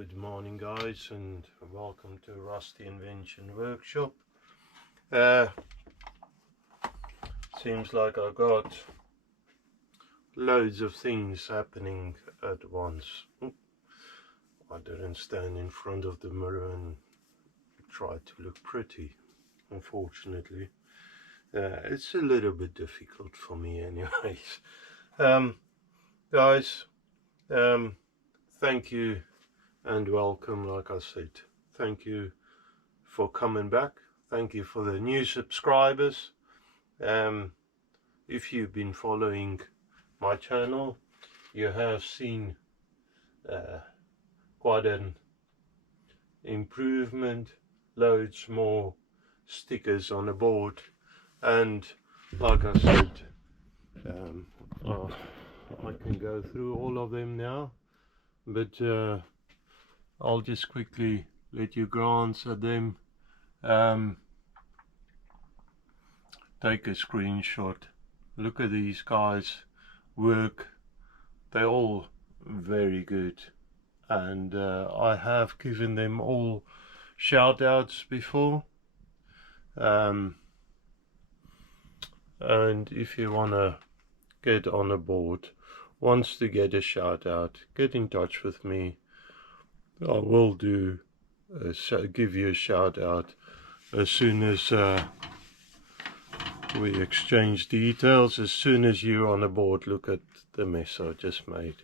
Good morning guys, and welcome to Rusty Invention Workshop. Seems like I got loads of things happening at once. I didn't stand in front of the mirror and try to look pretty, unfortunately. It's a little bit difficult for me anyways. Guys, thank you and welcome. Like I said, thank you for coming back. Thank you for the new subscribers. If you've been following my channel, you have seen quite an improvement, loads more stickers on the board, and like I said, I can go through all of them now, but I'll just quickly let you glance at them, take a screenshot, look at these guys work. They're all very good, and I have given them all shout outs before, and if you want to get on a board, wants to get a shout out, get in touch with me. I will give you a shout out as soon as we exchange details. As soon as you're on the board, look at the mess I just made.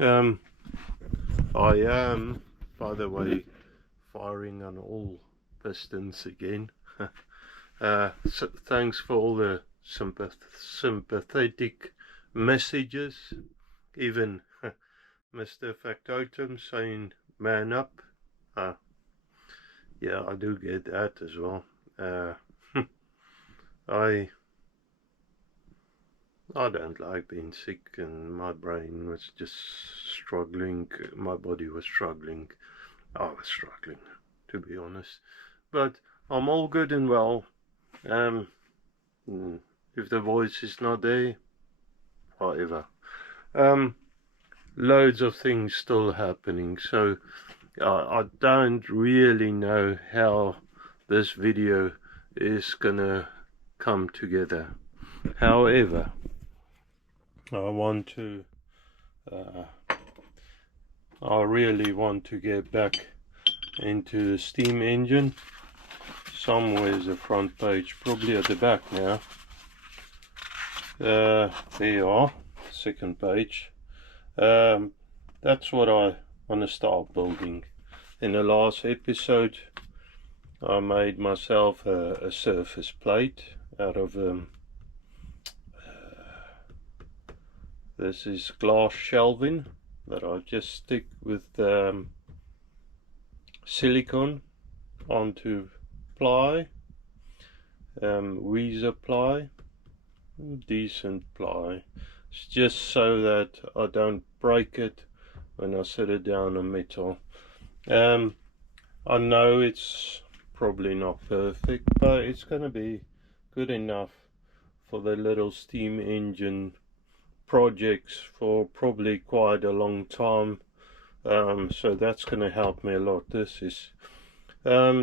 I am, by the way, firing on all pistons again. So thanks for all the sympathetic messages. Even Mr. Factotum saying man up. Yeah, I do get that as well. I don't like being sick, and my brain was just struggling, my body was struggling, I was struggling, to be honest, but I'm all good and well. If the voice is not there, whatever. Loads of things still happening, so I don't really know how this video is gonna come together. However, I really want to get back into the steam engine. Somewhere's the front page, probably at the back now. There you are, second page. That's what I want to start building. In the last episode, I made myself a surface plate out of this is glass shelving that I just stick with silicone onto ply, Weezer ply, decent ply. It's just so that I don't break it when I set it down on metal. I know it's probably not perfect, but it's going to be good enough for the little steam engine projects for probably quite a long time. So that's going to help me a lot. This is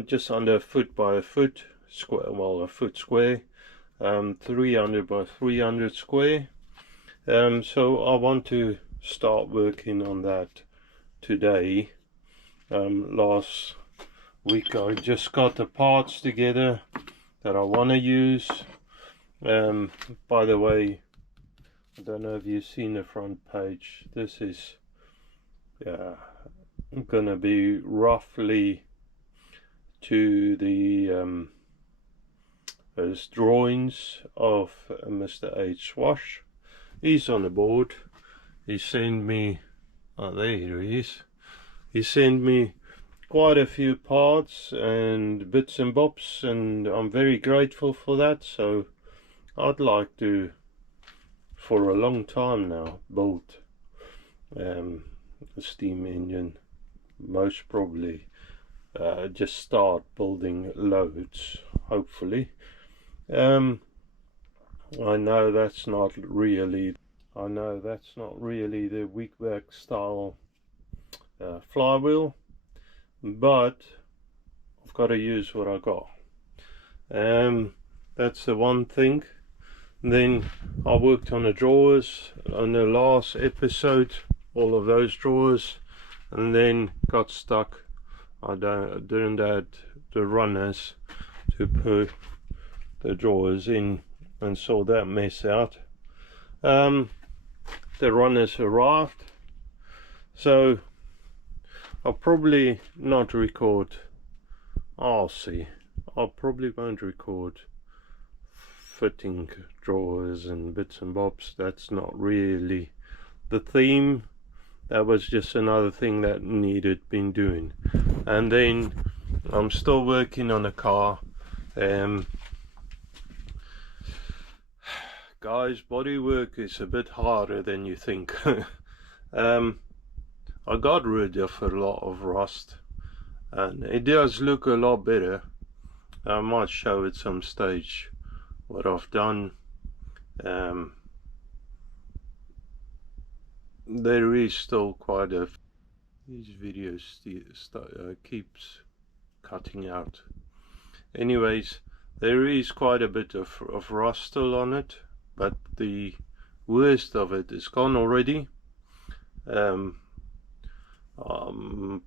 just under a foot by a foot square, well, a foot square, 300 by 300 square. So I want to start working on that today. Last week I just got the parts together that I want to use. By the way, I don't know if you've seen the front page. This is gonna be roughly to the those drawings of Mr. H. Swash. He's on the board. He sent me, oh, there he is. He sent me quite a few parts and bits and bobs, and I'm very grateful for that. So I'd like to, for a long time now, build a steam engine. Most probably just start building loads, hopefully. I know that's not really the Wig-wag style flywheel, but I've got to use what I got. That's the one thing. Then I worked on the drawers on the last episode, all of those drawers, and then got stuck. I didn't add the runners to put the drawers in and saw that mess out. The runners arrived, so I'll probably not record. I'll see. I probably won't record fitting drawers and bits and bobs. That's not really the theme. That was just another thing that needed been doing. And then I'm still working on a car. Guys, body work is a bit harder than you think. I got rid of a lot of rust, and it does look a lot better. I might show at some stage what I've done. There is still quite a... These videos keeps cutting out. Anyways, there is quite a bit of rust still on it, but the worst of it is gone already.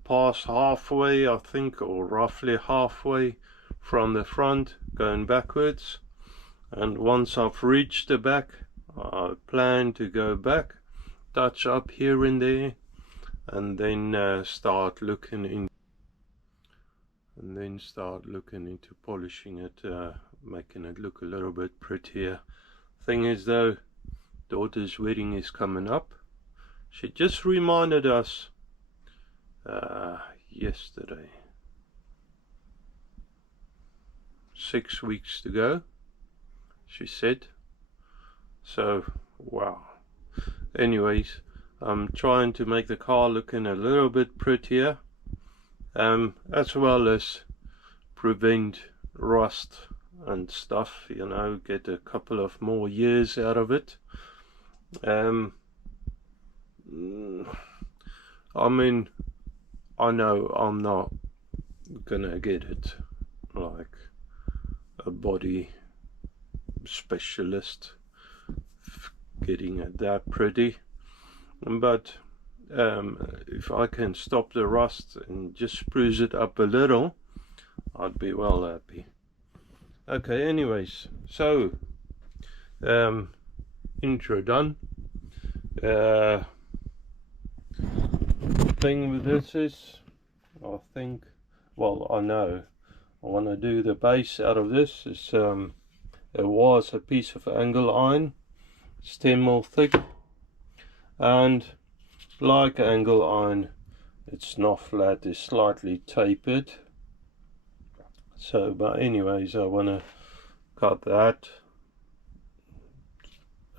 Past halfway, I think, or roughly halfway from the front, going backwards. And once I've reached the back, I plan to go back, touch up here and there, and then start looking into polishing it, making it look a little bit prettier. Thing is though, daughter's wedding is coming up. She just reminded us yesterday. 6 weeks to go, she said. So wow. Anyways, I'm trying to make the car looking a little bit prettier, as well as prevent rust and stuff, you know, get a couple of more years out of it. I mean, I know I'm not gonna get it like a body specialist getting it that pretty, but if I can stop the rust and just spruce it up a little, I'd be well happy. Okay, anyways, so intro done. Thing with this is, I think, well, I know I want to do the base out of this. Is it was a piece of angle iron, it's 10mm thick, and like angle iron, it's not flat, it's slightly tapered. So, but anyways, I want to cut that,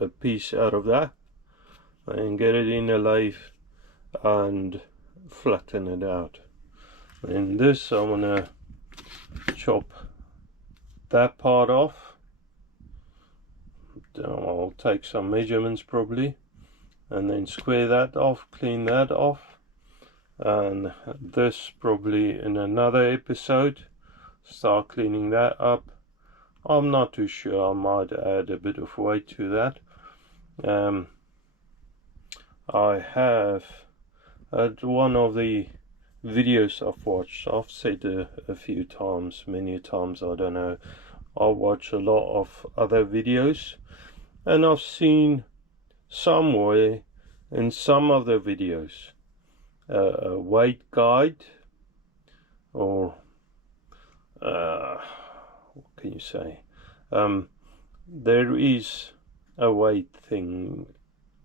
a piece out of that, and get it in a lathe and flatten it out. In this, I want to chop that part off. I'll take some measurements probably, and then square that off, clean that off, and this probably in another episode start cleaning that up. I'm not too sure, I might add a bit of weight to that. I have at one of the videos I've watched, I've said a few times, many times, I don't know, I watch a lot of other videos, and I've seen somewhere in some of the videos a weight guide, or what can you say, there is a weight thing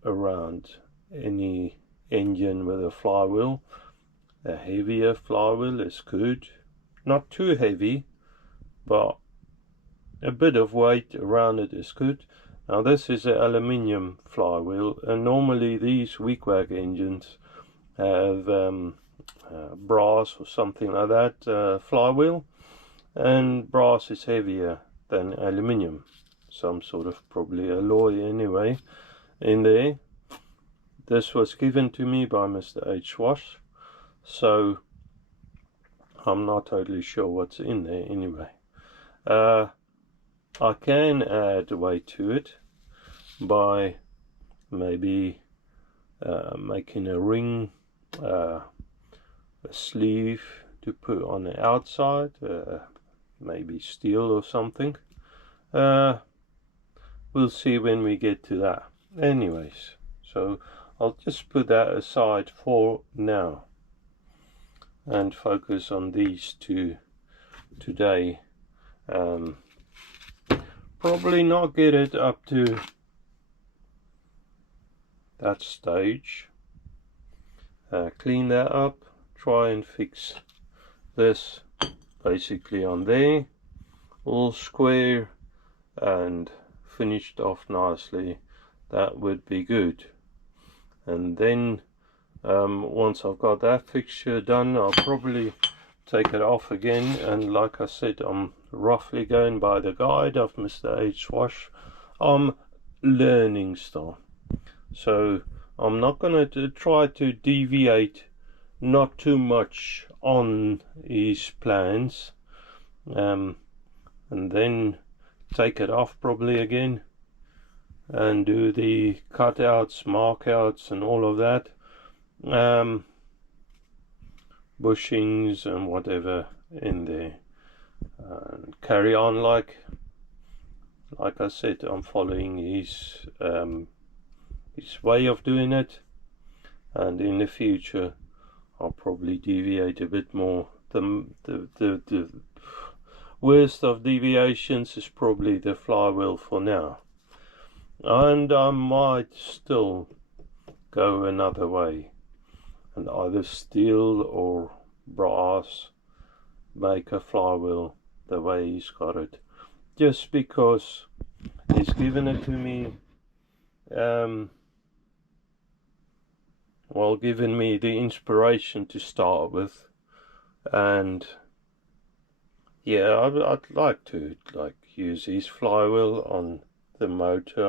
around any engine with a flywheel. A heavier flywheel is good, not too heavy, but a bit of weight around it is good. Now this is an aluminium flywheel, and normally these Wig-wag engines have brass or something like that flywheel, and brass is heavier than aluminium, some sort of probably alloy anyway in there. This was given to me by Mr. H. Wash, so I'm not totally sure what's in there anyway. I can add weight to it by maybe making a ring, a sleeve to put on the outside, maybe steel or something. We'll see when we get to that. Anyways, so I'll just put that aside for now and focus on these two today. Probably not get it up to that stage. Clean that up, try and fix this basically on there, all square and finished off nicely. That would be good. And then once I've got that fixture done, I'll probably take it off again, and like I said, I'm roughly going by the guide of Mr. H. Wash. I'm learning still, so I'm not going to try to deviate not too much on his plans, and then take it off probably again and do the cutouts, markouts and all of that, bushings and whatever in there, and carry on like I said. I'm following his way of doing it, and in the future I'll probably deviate a bit more. The worst of deviations is probably the flywheel for now, and I might still go another way and either steel or brass make a flywheel the way he's got it, just because he's given it to me, well, given me the inspiration to start with. And yeah, I'd like to use his flywheel on the motor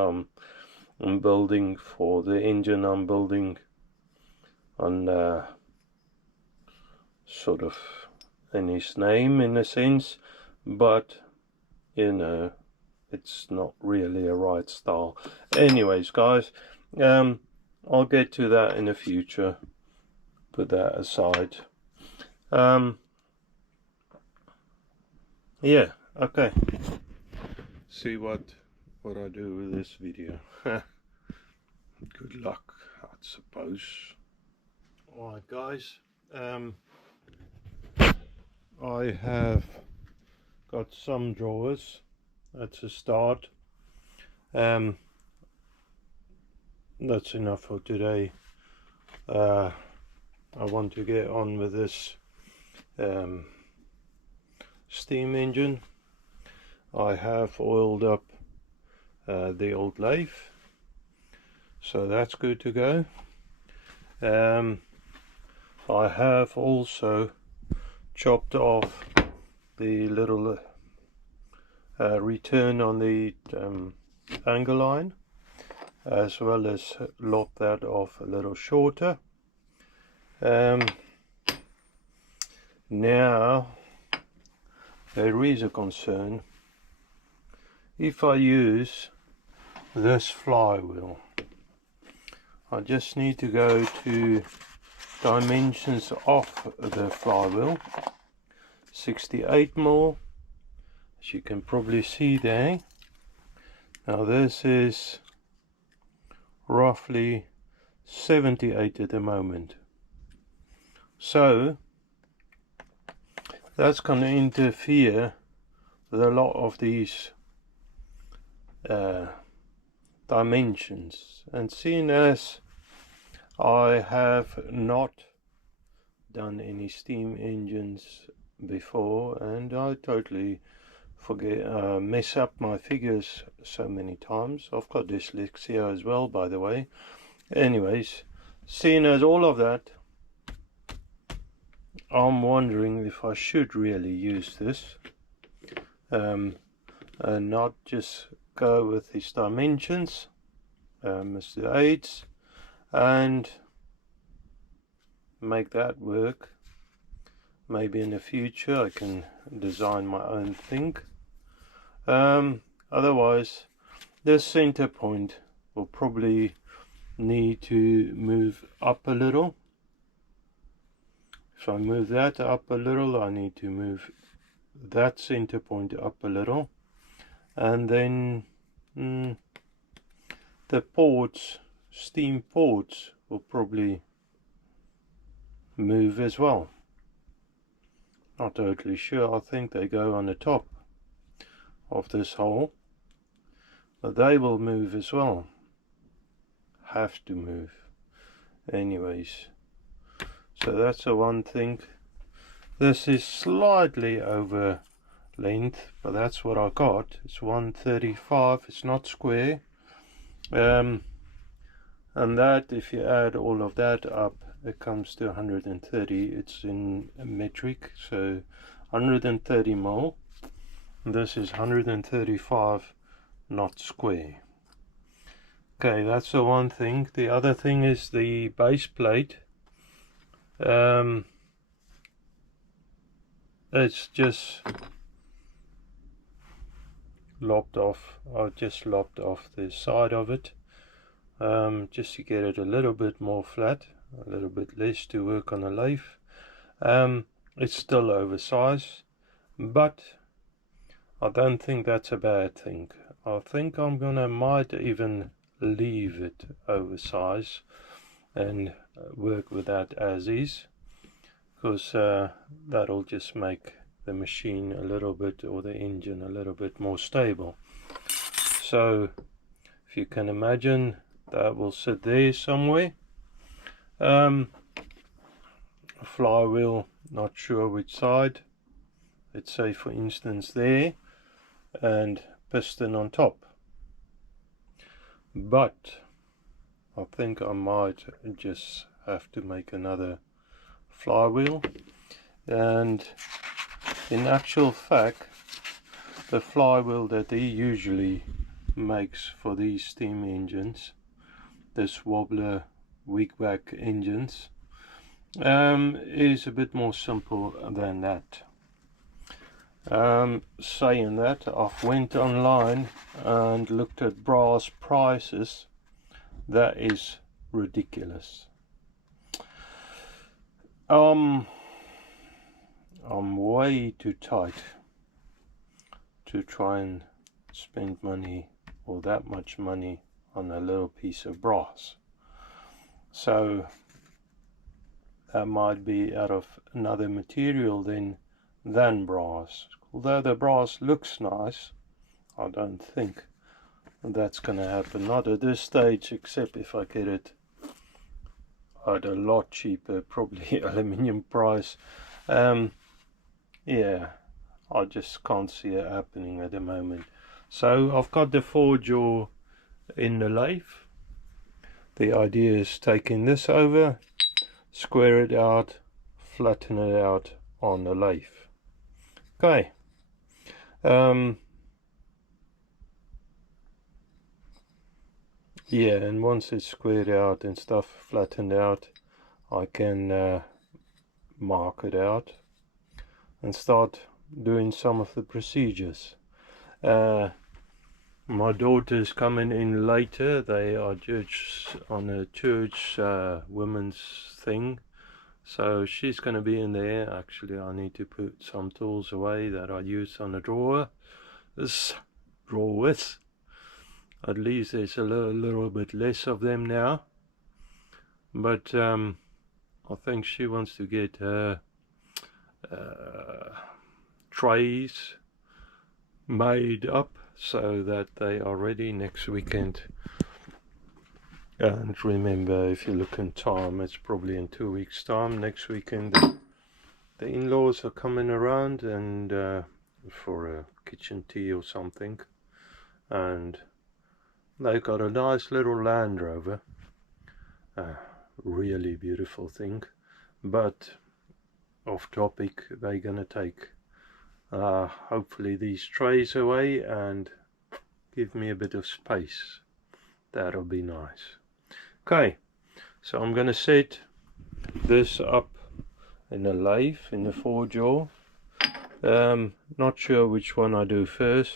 I'm building, for the engine I'm building on, sort of in his name in a sense, but you know, it's not really a right style. Anyways guys, I'll get to that in the future, put that aside. Yeah, okay, see what I do with this video. Good luck, I suppose. Alright guys, I have got some drawers. That's a start. That's enough for today. I want to get on with this steam engine. I have oiled up the old lathe, so that's good to go. I have also chopped off the little return on the angle line, as well as lopped that off a little shorter. Now there is a concern. If I use this flywheel, I just need to go to dimensions of the flywheel. 68mm, as you can probably see there. Now this is roughly 78 at the moment, so that's going to interfere with a lot of these dimensions. And seeing as I have not done any steam engines before, and I totally forget, mess up my figures so many times. I've got dyslexia as well, by the way. Anyways, seeing as all of that, I'm wondering if I should really use this, and not just go with these dimensions, Mr. Aids, and make that work. Maybe in the future I can design my own thing. Otherwise, this center point will probably need to move up a little. If I move that up a little, I need to move that center point up a little, and then the ports, steam ports, will probably move as well. Not totally sure. I think they go on the top of this hole, but they will move as well. Have to move anyways. So that's the one thing. This is slightly over length, but that's what I got. It's 135. It's not square. And that, if you add all of that up, it comes to 130. It's in metric, so 130 mil. This is 135, not square. Okay, that's the one thing. The other thing is the base plate. It's just lopped off. I just lopped off the side of it, just to get it a little bit more flat, a little bit less to work on the lathe. It's still oversized, but I don't think that's a bad thing. I think I'm might even leave it oversized and work with that as is, because that'll just make the machine a little bit, or the engine a little bit more stable. So if you can imagine, that will sit there somewhere. Flywheel, not sure which side. Let's say for instance there, and piston on top. But I think I might just have to make another flywheel. And in actual fact, the flywheel that he usually makes for these steam engines, this Wobbler Wig-wag engines, is a bit more simple than that. Saying that, I've went online and looked at brass prices. That is ridiculous. I'm way too tight to try and spend money, or that much money, on a little piece of brass. So that might be out of another material than brass. Although the brass looks nice, I don't think that's going to happen. Not at this stage, except if I get it at a lot cheaper, probably aluminium price. Yeah, I just can't see it happening at the moment. So I've got the 4-jaw in the lathe. The idea is taking this over, square it out, flatten it out on the lathe. Okay. Yeah, and once it's squared out and stuff flattened out, I can mark it out and start doing some of the procedures. My daughter's coming in later. They are judged on a church women's thing, so she's going to be in there. Actually, I need to put some tools away that I use on the drawers. At least there's a little bit less of them now. But I think she wants to get her trays made up so that they are ready next weekend. And remember, if you look in time, it's probably in 2 weeks' time. Next weekend the in-laws are coming around, and for a kitchen tea or something, and they've got a nice little Land Rover, really beautiful thing. But off topic, they're gonna take hopefully these trays away and give me a bit of space. That'll be nice. Okay, so I'm gonna set this up in a lathe in the 4-jaw. Not sure which one I do first.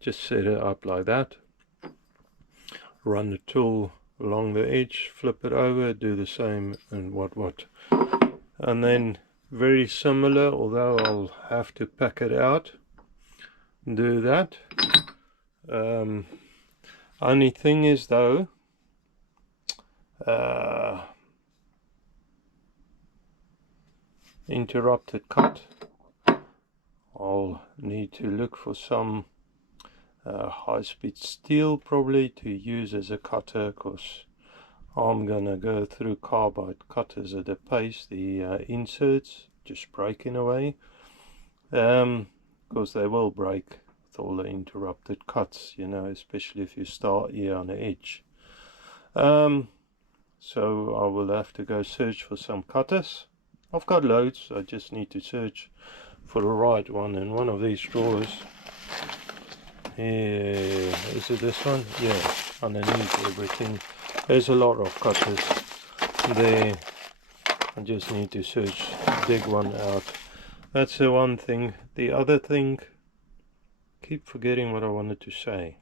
Just set it up like that, run the tool along the edge, flip it over, do the same, and what, and then very similar, although I'll have to pack it out, do that. Only thing is though, interrupted cut, I'll need to look for some high-speed steel probably to use as a cutter, because I'm gonna go through carbide cutters at a pace, the inserts just breaking away, because they will break with all the interrupted cuts, you know, especially if you start here on the edge. So I will have to go search for some cutters. I've got loads, I just need to search for the right one in one of these drawers. Yeah, is it this one? Yeah, underneath everything there's a lot of cutters there. I just need to search, dig one out. That's the one thing. The other thing, keep forgetting what I wanted to say.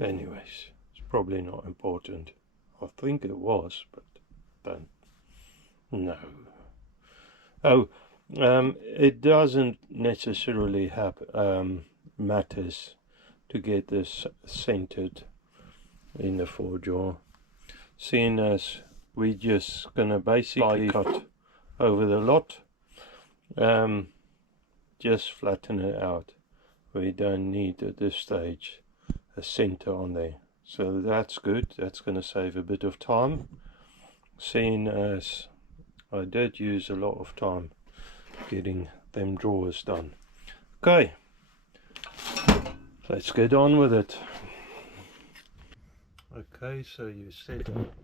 Anyways, it's probably not important. I think it was, but don't know. Oh, it doesn't necessarily have matters to get this centered in the 4-jaw, seeing as we're just gonna basically cut over the lot, just flatten it out. We don't need at this stage a center on there, so that's good. That's gonna save a bit of time, seeing as I did use a lot of time getting them drawers done. Okay, let's get on with it. Okay, so you set up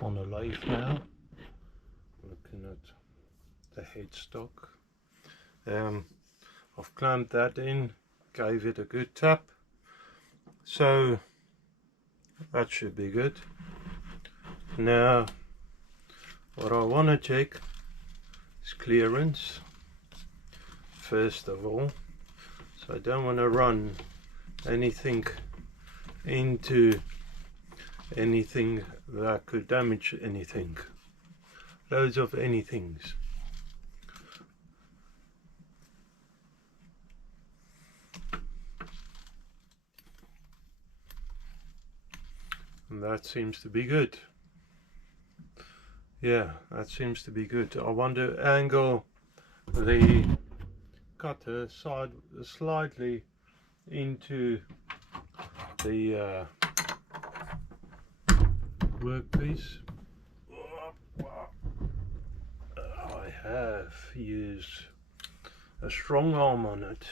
on a lathe now, looking at the headstock. I've clamped that in, gave it a good tap, so that should be good. Now what I want to check is clearance first of all, so I don't want to run anything into anything that could damage anything. Loads of anythings. And that seems to be good. Yeah, that seems to be good. I want to angle the cutter slightly into the workpiece. I have used a strong arm on it.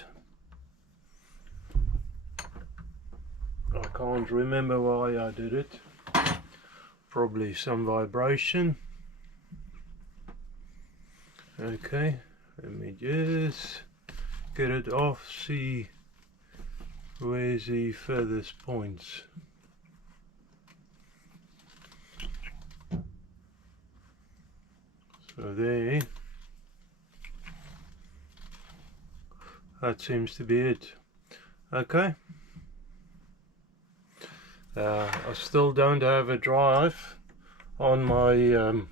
I can't remember why I did it. Probably some vibration. Okay, let me just get it off, see where's the furthest points. So there, that seems to be it. Okay, I still don't have a drive on my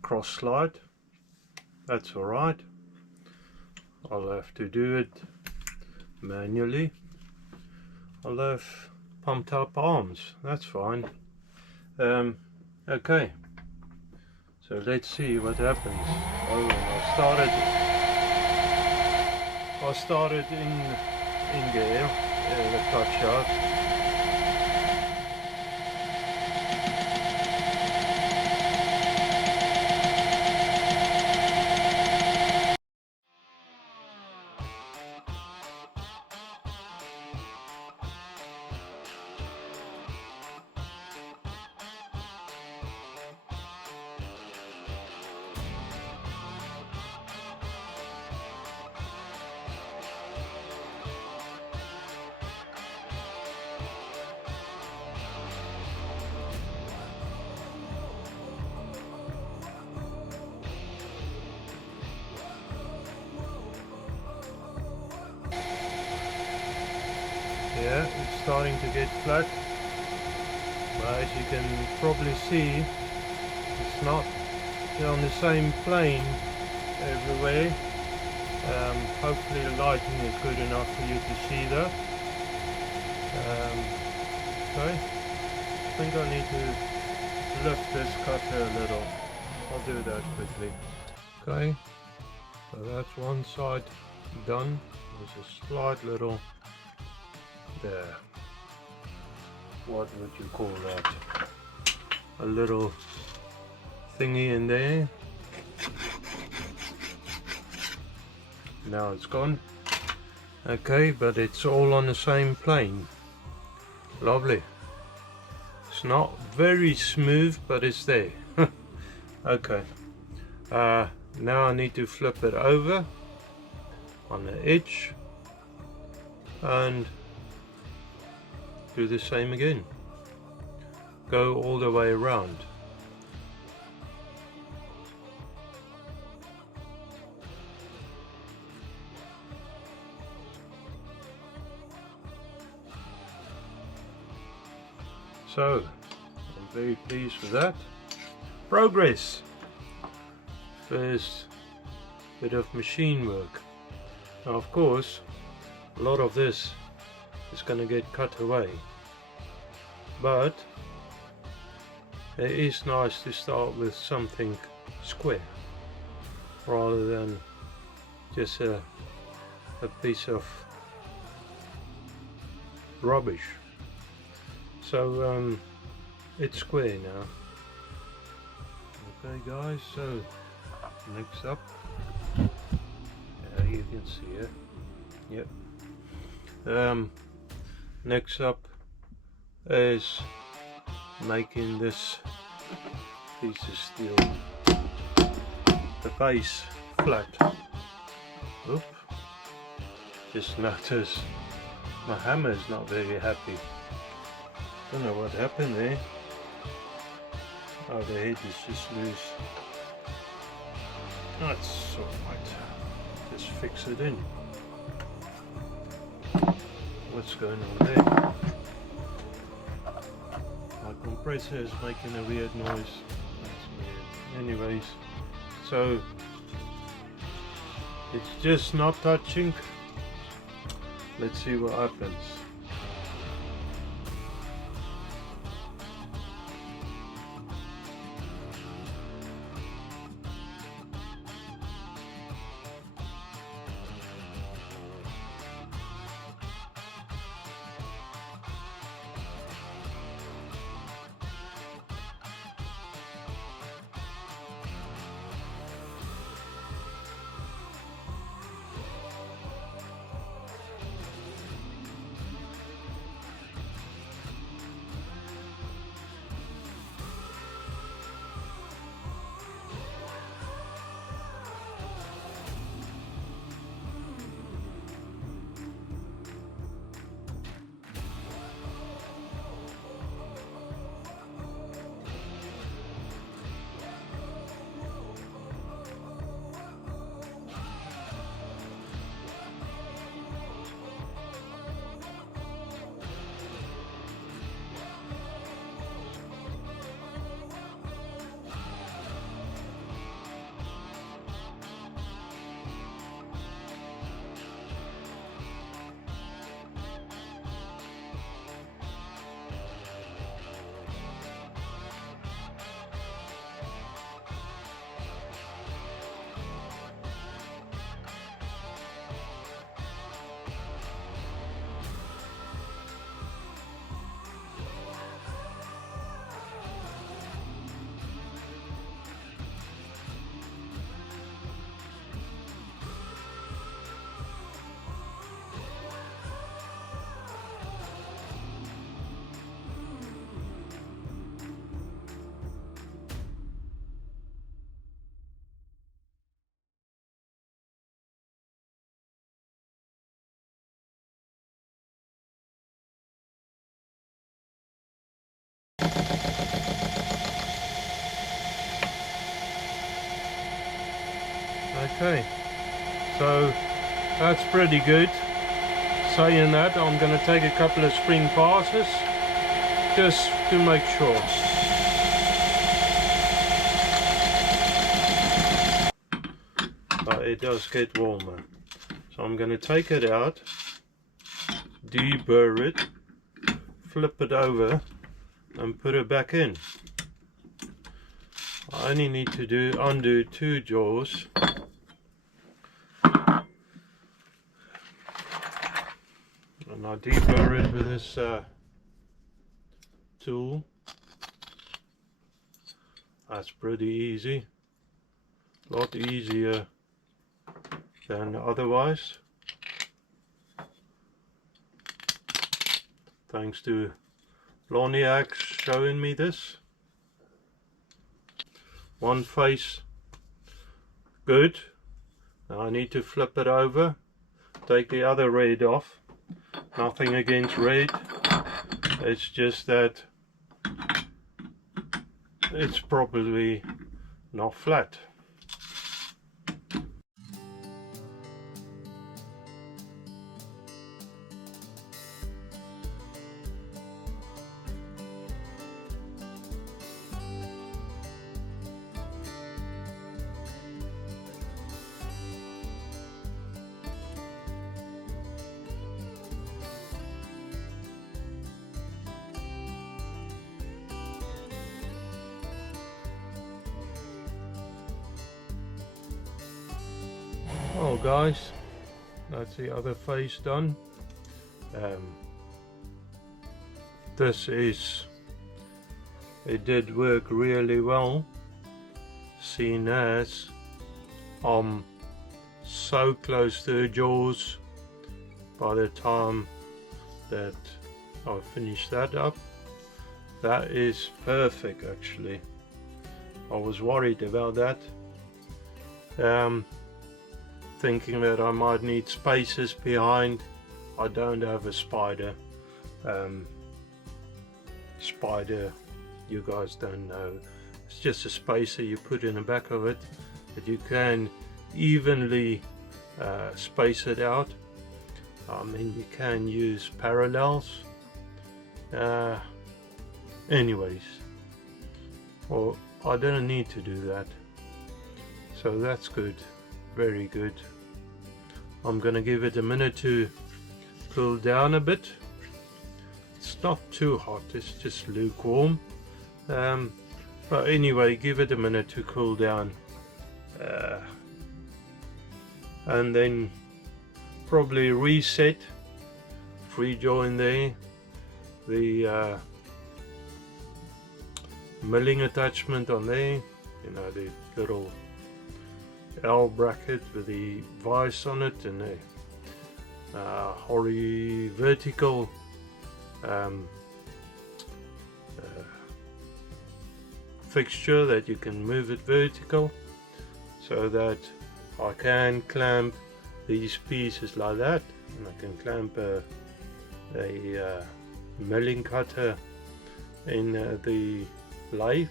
cross slide. That's alright, I'll have to do it manually. I'll have pumped up arms, that's fine. Okay, so let's see what happens. Oh, I started in there, the cut shaft. Yeah, it's starting to get flat, but as you can probably see, it's not on the same plane everywhere. Hopefully the lighting is good enough for you to see that. Okay, I think I need to lift this cutter a little. I'll do that quickly. Okay, so that's one side done. There's a slight little, there, what would you call that? A little thingy in there. Now it's gone. Okay, but it's all on the same plane. Lovely. It's not very smooth, but it's there. Okay. Now I need to flip it over on the edge and do the same again. Go all the way around. So, I'm very pleased with that. Progress! First bit of machine work. Now of course, a lot of this is going to get cut away. But it is nice to start with something square rather than just a piece of rubbish. So it's square now. Okay guys, so next up, you can see it. Yep. Next up is making this piece of steel, the base flat. Oop. Just notice my hammer is not very happy. Don't know what happened there. Oh, the head is just loose. That's alright. Just fix it in. What's going on there? My compressor is making a weird noise. That's weird. Anyways, so it's just not touching. Let's see what happens. Okay, so that's pretty good. saying that, I'm going to take a couple of spring passes just to make sure. But it does get warmer. So I'm going to take it out, deburr it, flip it over and put it back in. I only need to undo 2 jaws. And I deburr it with this tool. That's pretty easy. A lot easier than otherwise. Thanks to Wig-wag showing me this. One face good. Now I need to flip it over, take the other red off. Nothing against red, it's just that it's probably not flat. Oh guys, that's the other face done. It did work really well, seeing as I'm so close to the jaws by the time that I finish that up. That is perfect actually. I was worried about that. Thinking that I might need spaces behind. I don't have a spider. Spider, you guys don't know. It's just a spacer you put in the back of it, that you can evenly space it out. I mean, you can use parallels. Anyways, well, I don't need to do that. So that's good, very good. I'm gonna give it a minute to cool down a bit. It's not too hot, it's just lukewarm. But anyway, give it a minute to cool down. And then probably reset, free join there, the milling attachment on there, you know, the little L bracket with the vise on it, and a vertical fixture that you can move it vertical, so that I can clamp these pieces like that, and I can clamp a milling cutter in the lathe,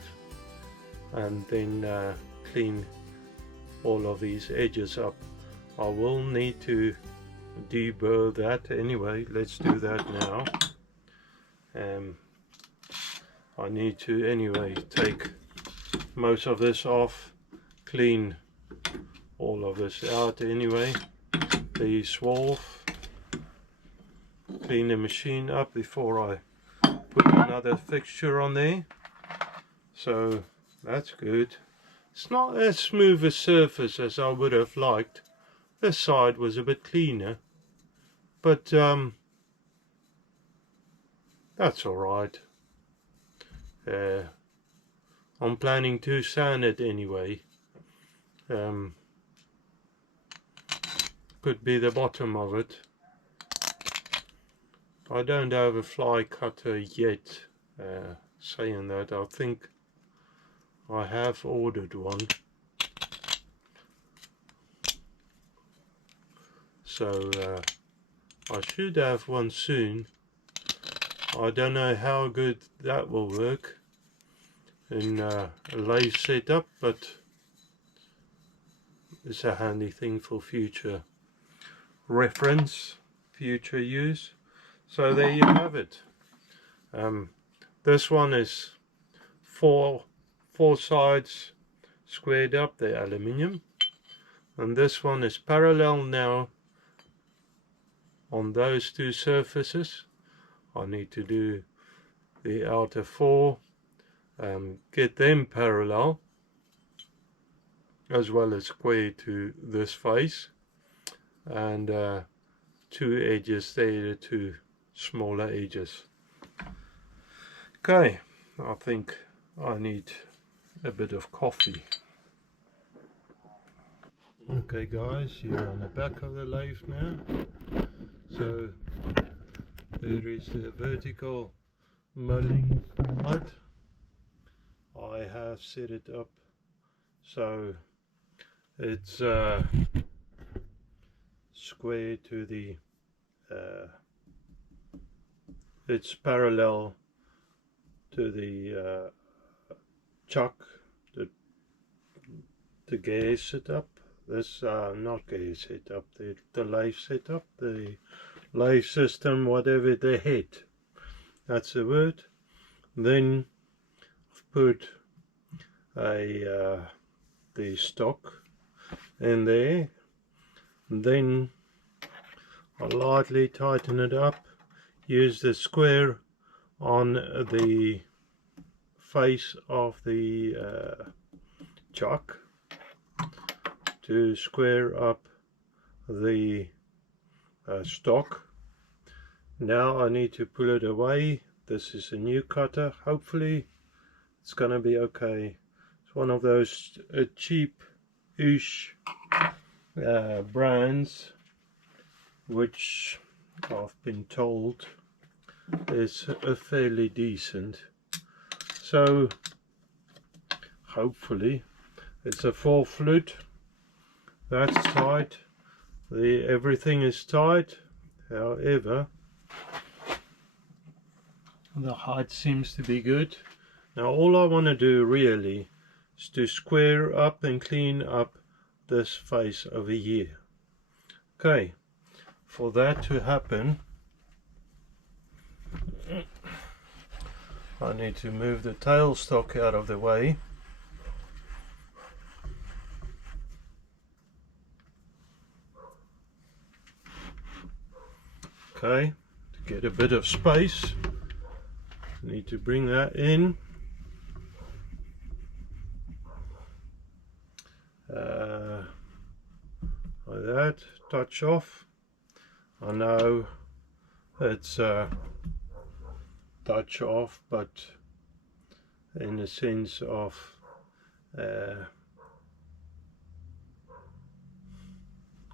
and then clean all of these edges up. I will need to deburr that anyway. Let's do that now. I need to anyway take most of this off, clean all of this out anyway. The swerve, clean the machine up before I put another fixture on there. So that's good. It's not as smooth a surface as I would have liked. This side was a bit cleaner, but that's alright. I'm planning to sand it anyway. Could be the bottom of it. I don't have a fly cutter yet. Saying that, I think I have ordered one, so I should have one soon. I don't know how good that will work in a lathe setup, but it's a handy thing for future reference, if future use. So there you have it. This one is four sides squared up, the aluminium, and this one is parallel now on those two surfaces. I need to do the outer four, get them parallel as well as square to this face, and two edges there, the two smaller edges. Okay, I think I need a bit of coffee. Okay guys, you're on the back of the lathe now. So there is the vertical milling side. I have set it up so it's square to the it's parallel to the chuck, the gear setup. This not gear setup, the lathe setup, the lathe system, whatever, the head, that's the word. Then I've put the stock in there, then I lightly tighten it up, use the square on the face of the chuck to square up the stock. Now I need to pull it away. This is a new cutter. Hopefully it's gonna be okay. It's one of those cheap-ish brands, which I've been told is fairly decent. So hopefully it's a 4 flute. That's tight. Everything is tight. However, the height seems to be good. Now all I want to do really is to square up and clean up this face over here. Okay, for that to happen, I need to move the tailstock out of the way. Okay, to get a bit of space, need to bring that in. Like that, touch off. I know it's touch off, but in the sense of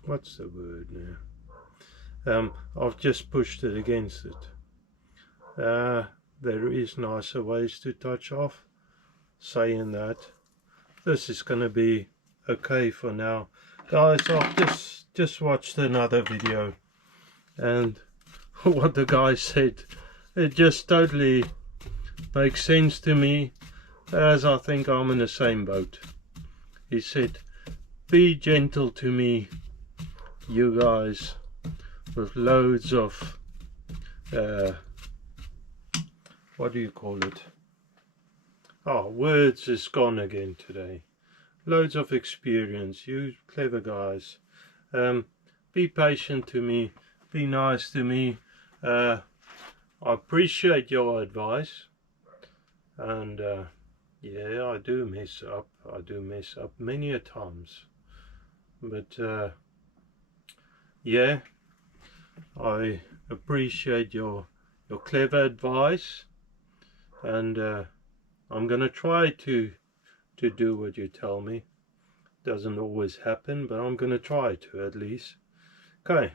what's the word now? I've just pushed it against it. There is nicer ways to touch off. Saying that, this is going to be okay for now. Guys, I've just watched another video, and what the guy said, it just totally makes sense to me, as I think I'm in the same boat. He said, be gentle to me, you guys, with loads of what do you call it? Oh, words is gone again today. Loads of experience, you clever guys. Be patient to me, be nice to me. I appreciate your advice, and yeah, I do mess up. I do mess up many a times, but yeah, I appreciate your clever advice, and I'm gonna try to do what you tell me. Doesn't always happen, but I'm gonna try to at least. Okay,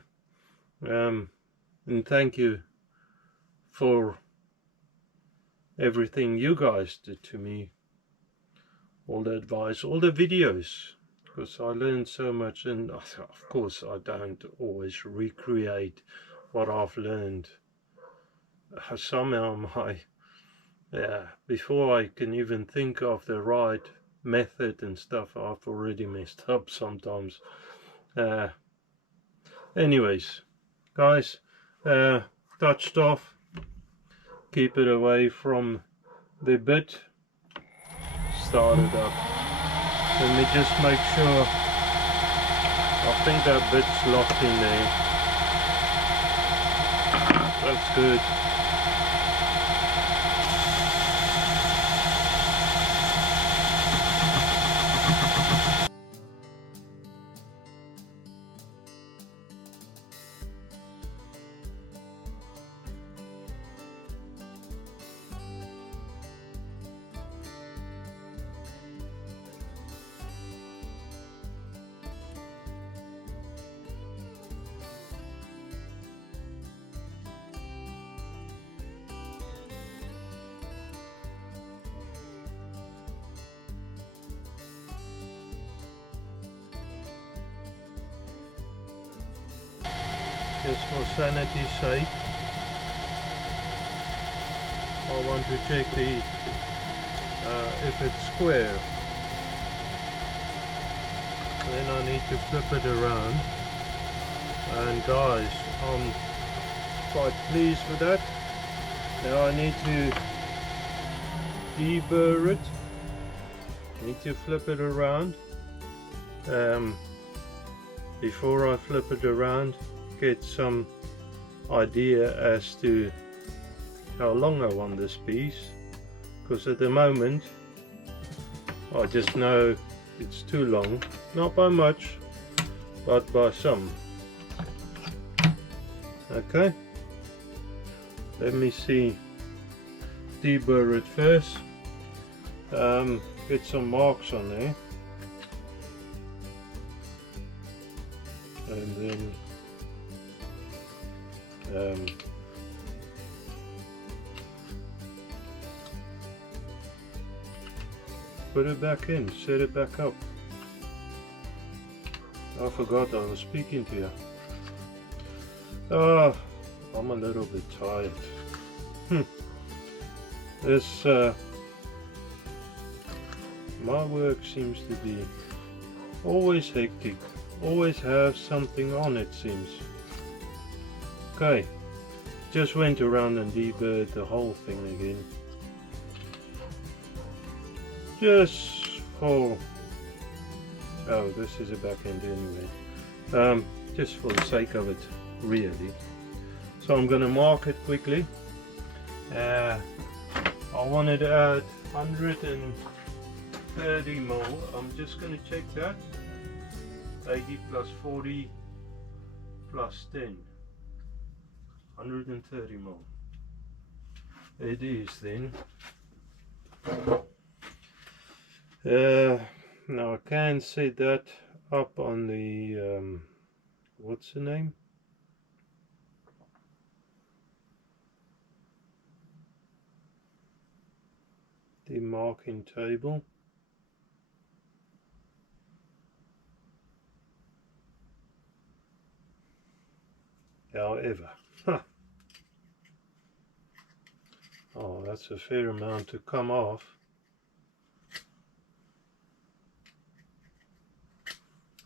and thank you for everything you guys did to me, all the advice, all the videos, because I learned so much. And of course I don't always recreate what I've learned. Somehow before I can even think of the right method and stuff, I've already messed up sometimes. Anyways, guys, touched off. Keep it away from the bit. Start it up. Let me just make sure. I think that bit's locked in there. That's good. Just for sanity's sake, I want to check if it's square. Then I need to flip it around. And guys, I'm quite pleased with that. Now I need to deburr it. Need to flip it around. Before I flip it around, get some idea as to how long I want this piece, because at the moment I just know it's too long, not by much but by some. Okay, let me see, deburr it first, get some marks on there, and then put it back in, set it back up. I forgot I was speaking to you. Oh, I'm a little bit tired. This my work seems to be always hectic, always have something on, it seems. Okay, just went around and deburred the whole thing again. Just for, oh, this is a back end anyway. Just for the sake of it, really. So I'm going to mark it quickly. I wanted to add 130 mil. I'm just going to check that. 80 plus 40 plus 10. 130 mil. It is then. Now I can set that up on the what's the name? The marking table. However, oh, that's a fair amount to come off.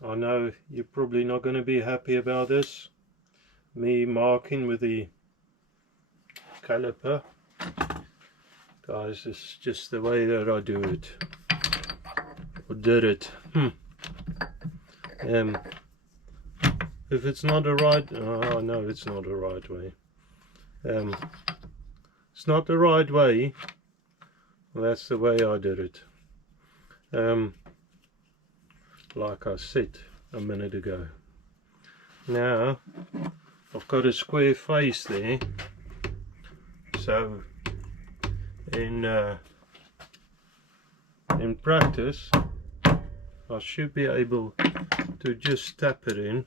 I know you're probably not going to be happy about this, me marking with the caliper. Guys, this is just the way that I do it, or did it. If it's not the right, oh no, it's not the right way. It's not the right way. Well, that's the way I did it. Like I said a minute ago. Now I've got a square face there, so in practice I should be able to just tap it in.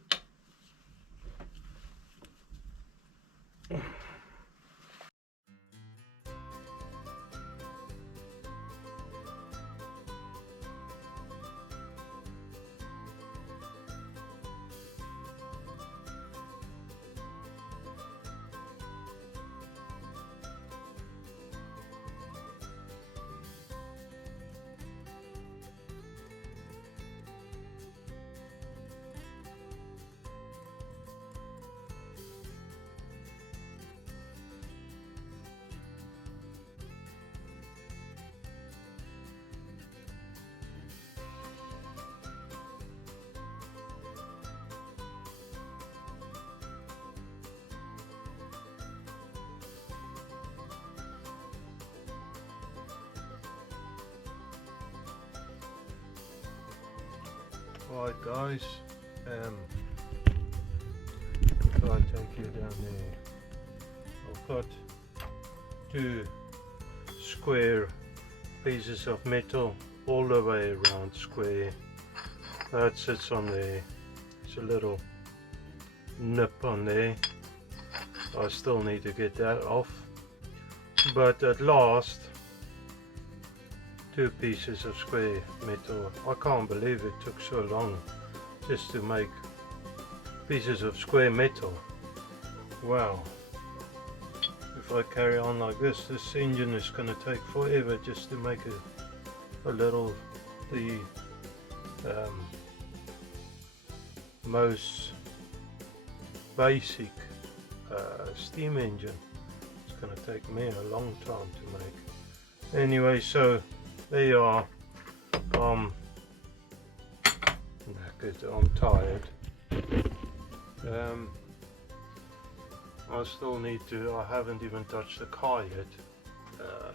Right guys, if I take you down there, I've got 2 square pieces of metal all the way around square. That sits on there. It's a little nip on there. I still need to get that off, but at last 2 pieces of square metal. I can't believe it took so long just to make pieces of square metal. Wow, if I carry on like this engine is going to take forever just to make a little, the most basic steam engine. It's going to take me a long time to make. Anyway, so there you are. I'm knackered, I'm tired. I still need to, I haven't even touched the car yet,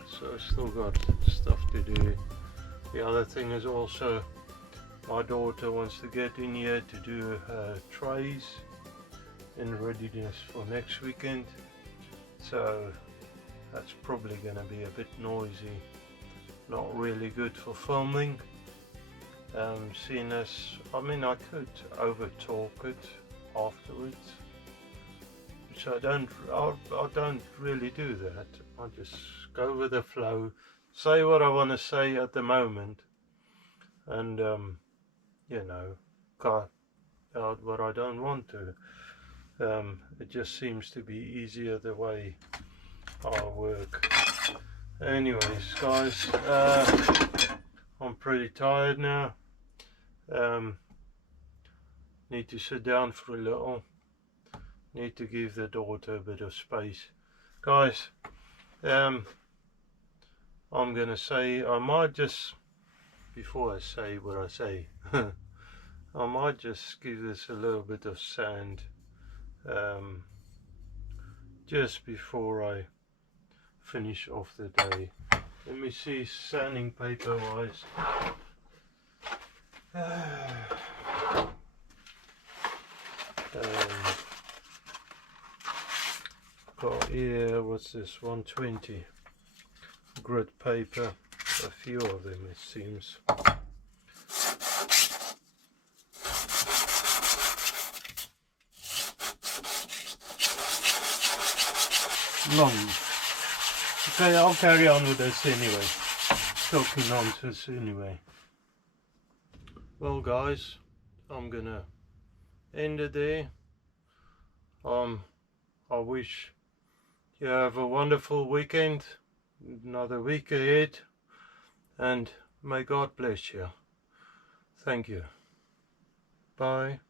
so I still got stuff to do. The other thing is also my daughter wants to get in here to do trays in readiness for next weekend, so that's probably going to be a bit noisy, not really good for filming. Seeing as, I mean, I could over talk it afterwards, which I don't really do that. I just go with the flow, say what I want to say at the moment, and you know, cut out what I don't want to. It just seems to be easier the way I work. Anyways guys, I'm pretty tired now. Need to sit down for a little. Need to give the daughter a bit of space. Guys, I'm gonna say, I might just, before I say what I say, I might just give this a little bit of sand just before I finish off the day. Let me see, sanding paper wise. Got here, what's this, 120 grit paper, a few of them it seems. Long. Okay, I'll carry on with this anyway. Talking nonsense anyway. Well guys, I'm gonna end it there. I wish you have a wonderful weekend, another week ahead, and may God bless you. Thank you. Bye.